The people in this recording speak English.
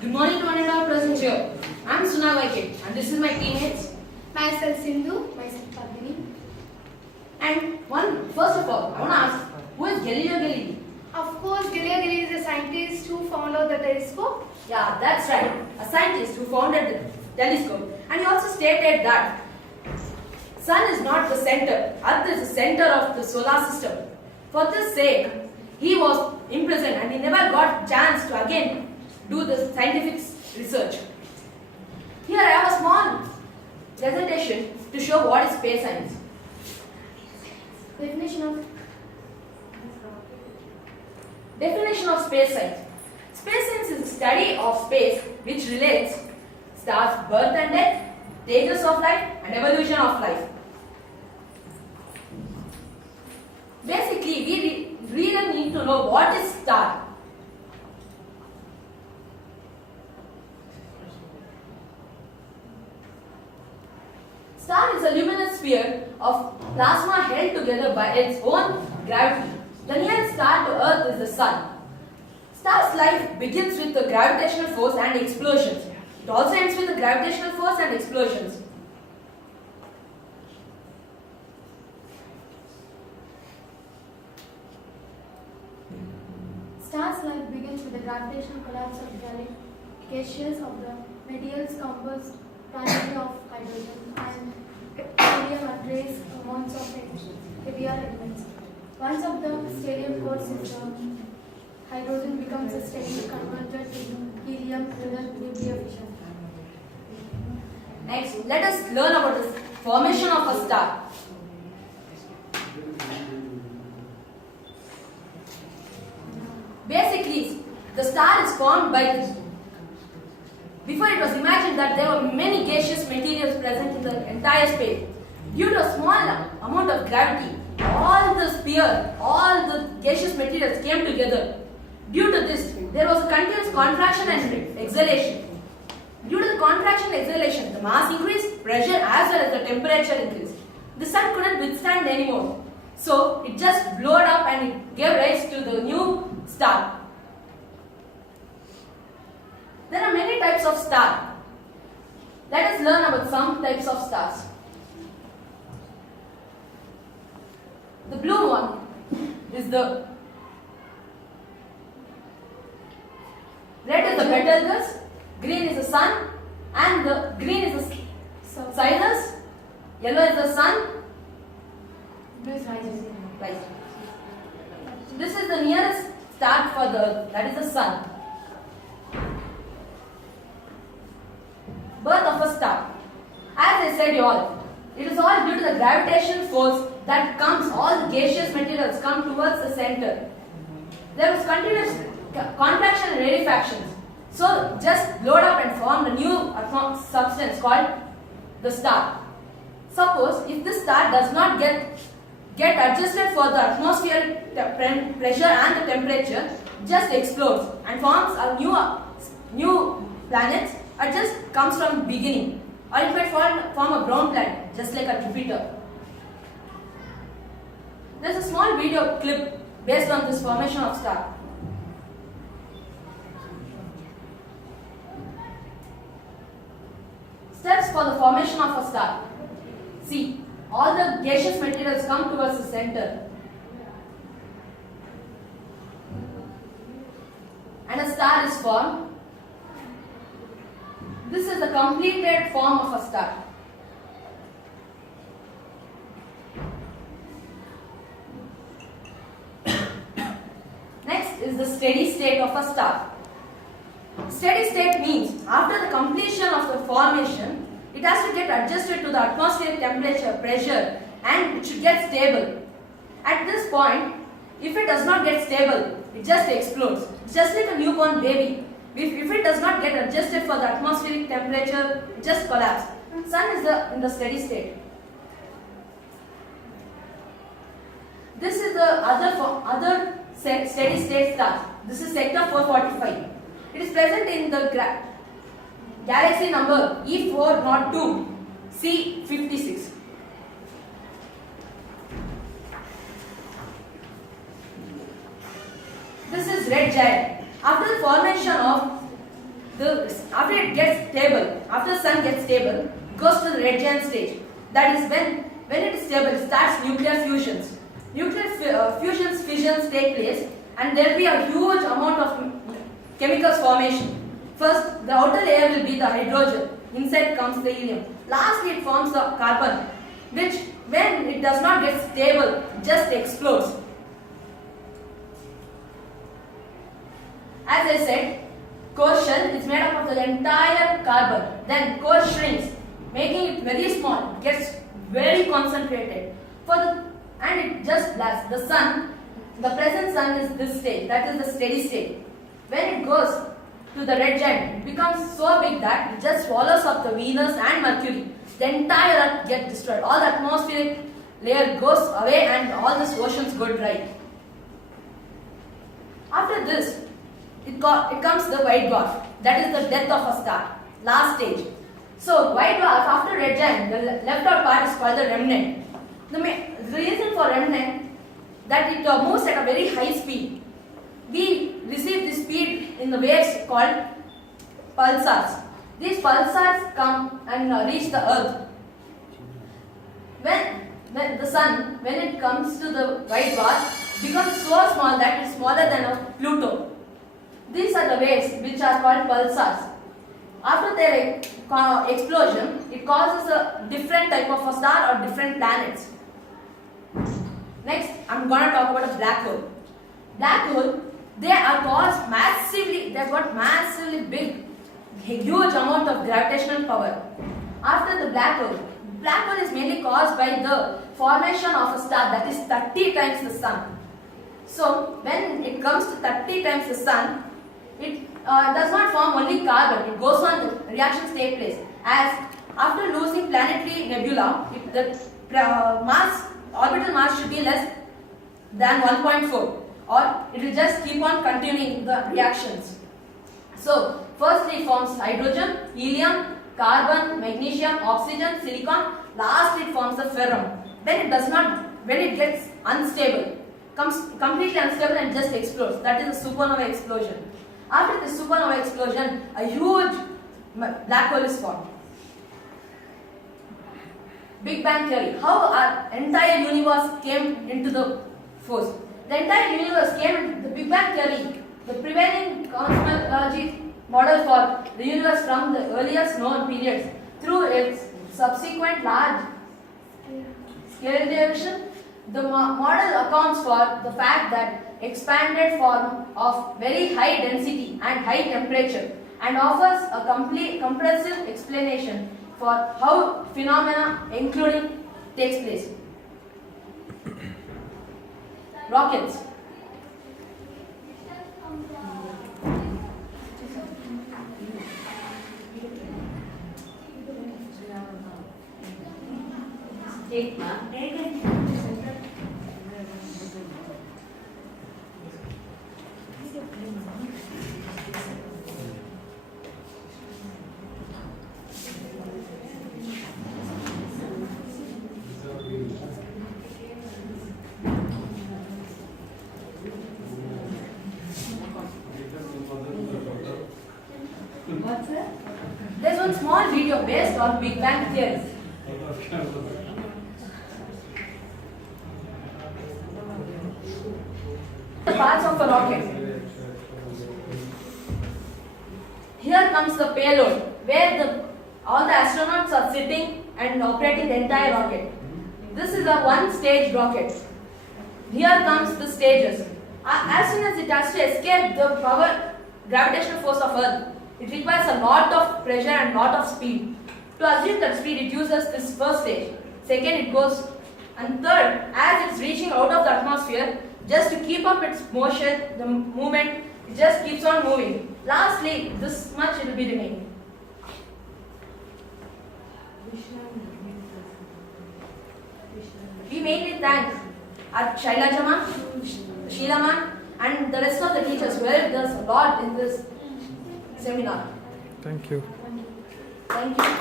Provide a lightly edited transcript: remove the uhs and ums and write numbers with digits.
Good morning to one and all present here. I am Suna Vaiket and this is my teammates. Myself Sindhu, myself Padmini. And first of all, I want to ask, who is Galileo Galilei? Of course, Galileo Galilei is a scientist who found out the telescope. Yeah, that's right. A scientist who founded the telescope. And he also stated that Sun is not the center. Earth is the center of the solar system. For this sake, he was imprisoned and he never got chance to again do the scientific research. Here I have a small presentation to show what is space science. Definition of space science. Space science is the study of space which relates stars' birth and death, stages of life and evolution of life. Basically, we really need to know what is star. Star is a luminous sphere of plasma held together by its own gravity. The nearest star to Earth is the Sun. Star's life begins with the gravitational force and explosions. It also ends with the gravitational force and explosions. Star's life begins with the gravitational collapse of gaseous of the materials composed primarily of hydrogen and helium and trace amounts of heavier elements. Once of the stadium course is done, hydrogen becomes a steady converted to helium through the nuclear fission. Next, let us learn about the formation of a star. Basically, the star is formed by this. Before it was imagined that there were many gaseous materials present in the entire space. Due to a small amount of gravity, all the gaseous materials came together. Due to this, there was a continuous contraction and exhalation. Due to the contraction and exhalation, the mass increased, pressure as well as the temperature increased. The sun couldn't withstand anymore. So, it just blew up and it gave rise to the new star. There are many types of stars. Let us learn about some types of stars. The blue one is the red is the Betelgeuse, green is the sun, and the green is the Cyrus, yellow is the sun, Blue is rising. right. This is the nearest star for the Earth, that is the sun. Birth of a star. As I said you all, it is all due to the gravitational force that comes, all the gaseous materials come towards the center. There was continuous contraction and rarefaction. So just blowed up and formed a new substance called the star. Suppose if this star does not get adjusted for the atmospheric pressure and the temperature, just explodes and forms a new planets, or just comes from beginning, or it might form a brown planet just like a Jupiter. There is a small video clip based on this formation of star. Steps for the formation of a star. See, all the gaseous materials come towards the center. And a star is formed. This is the completed form of a star. Next is the steady state of a star. Steady state means after the completion of the formation, it has to get adjusted to the atmospheric temperature, pressure, and it should get stable. At this point, if it does not get stable, it just explodes. It's just like a newborn baby. If it does not get adjusted for the atmospheric temperature, it just collapses. Sun is in the steady state. This is the other steady state star. This is sector 445. It is present in the galaxy number E402 C56. This is red giant. After the formation of after it gets stable, after the sun gets stable, it goes to the red giant stage. That is when it is stable, it starts nuclear fusions. Fissions take place, and there will be a huge amount of chemicals formation. First, the outer layer will be the hydrogen. Inside comes the helium. Lastly, it forms the carbon, which, when it does not get stable, just explodes. As I said, core shell is made up of the entire carbon. Then core shrinks, making it very small. It gets very concentrated. And it just blasts. The sun, the present sun is this stage. That is the steady state. When it goes to the red giant, it becomes so big that it just swallows up the Venus and Mercury. The entire Earth gets destroyed. All the atmospheric layer goes away and all the oceans go dry. After this, it comes the white dwarf. That is the death of a star. Last stage. So white dwarf, after red giant, the left out part is called the remnant. The reason for remnant that it moves at a very high speed. We receive this speed in the waves called pulsars. These pulsars come and reach the earth. When the sun, when it comes to the white dwarf, becomes so small that it's smaller than a Pluto. These are the waves which are called pulsars. After their explosion, it causes a different type of a star or different planets. Next, I'm going to talk about a black hole. Black hole, they are caused massively, they've got massively big, huge amount of gravitational power. After the black hole is mainly caused by the formation of a star that is 30 times the sun. So, when it comes to 30 times the sun, it does not form only carbon, it goes on, the reactions take place. As after losing planetary nebula, orbital mass should be less than 1.4, or it will just keep on continuing the reactions. So, firstly it forms hydrogen, helium, carbon, magnesium, oxygen, silicon. Lastly it forms the ferrum. Then it does not, when it gets unstable, comes completely unstable and just explodes. That is a supernova explosion. After the supernova explosion, a huge black hole is formed. Big Bang Theory. How our entire universe came into the force. The entire universe came into the Big Bang Theory, the prevailing cosmology model for the universe from the earliest known periods. Through its subsequent large scale division, the model accounts for the fact that expanded form of very high density and high temperature, and offers a complete comprehensive explanation for how phenomena including takes place. Rockets. There's one small video based on Big Bang Theory. The parts of a rocket. Here comes the payload, where all the astronauts are sitting and operating the entire rocket. This is a one-stage rocket. Here comes the stages. As soon as it has to escape the gravitational force of Earth, it requires a lot of pressure and lot of speed. To achieve that speed, it uses this first stage. Second, it goes, and third, as it's reaching out of the atmosphere, just to keep up its motion, the movement, it just keeps on moving. Lastly, this much it will be remaining. We mainly thank our Shailaja ma'am, Sheila ma'am, and the rest of the teachers who helped us a lot in this seminar. Thank you. Thank you.